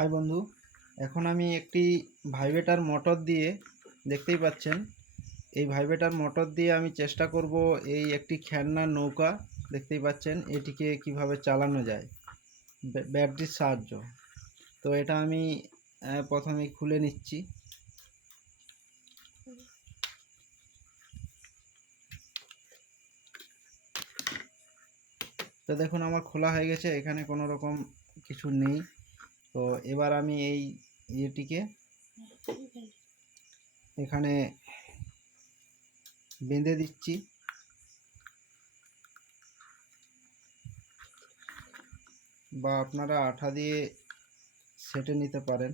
High বন্ধু, এখন আমি একটি ভাইব্রেটর মোটর দিয়ে, দেখতেই পাচ্ছেন, এই ভাইব্রেটর মোটর দিয়ে আমি চেষ্টা করব এই একটি খেলনা নৌকা, দেখতেই পাচ্ছেন, এটিকে কিভাবে চালানো যায় ব্যাটারির সাহায্য। তো এটা আমি প্রথমে খুলে নিচ্ছি। তো দেখুন আমার খোলা হয়ে গেছে, এখানে কোনো রকম কিছু নেই। তো এবার আমি এই ইয়েটিকে এখানে বেঁধে দিচ্ছি, বা আপনারা আঠা দিয়ে সেটে নিতে পারেন।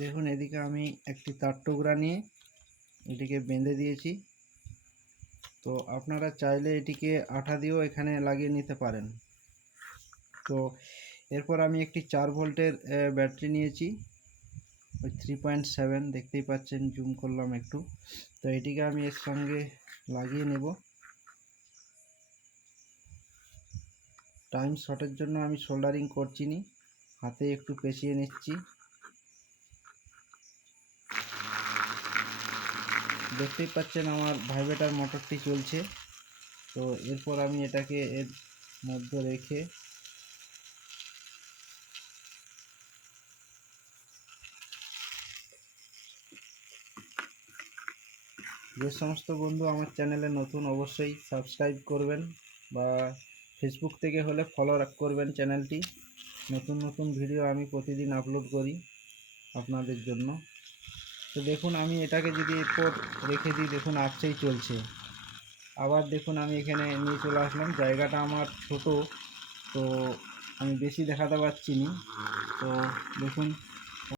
দেখুন এদিকে আমি একটি তার টুকরা নিয়ে এটিকে বেঁধে দিয়েছি। তো আপনারা চাইলে এটিকে আঠা দিয়েও এখানে লাগিয়ে নিতে পারেন। তো এরপর আমি একটি 4 ভোল্টের ব্যাটারি নিয়েছি, ওই 3.7, দেখতেই পাচ্ছেন, জুম করলাম একটু। তো এটিকে আমি এর সঙ্গে লাগিয়ে নেব। টাইম শর্টের জন্য আমি সোল্ডারিং করছি নি, হাতে একটু পেঁচিয়ে নিচ্ছি। দেখতেই পাচ্ছেন আমার ভাইব্রেটর মোটরটি চলছে। তো এরপর আমি এটাকে এর মধ্যে রেখে যে সমস্ত বন্ধু আমার চ্যানেলে নতুন অবশ্যই সাবস্ক্রাইব করবেন, বা ফেসবুক থেকে হলে ফলো করবেন চ্যানেলটি। নতুন নতুন ভিডিও আমি প্রতিদিন আপলোড করি আপনাদের জন্য। তো দেখুন আমি এটাকে যদি এরপর রেখে দিই, দেখুন আসছেই চলছে। আবার দেখুন আমি এখানে নিয়ে চলে আসলাম, জায়গাটা আমার ছোট, তো আমি বেশি দেখাতে পারছি না। তো দেখুন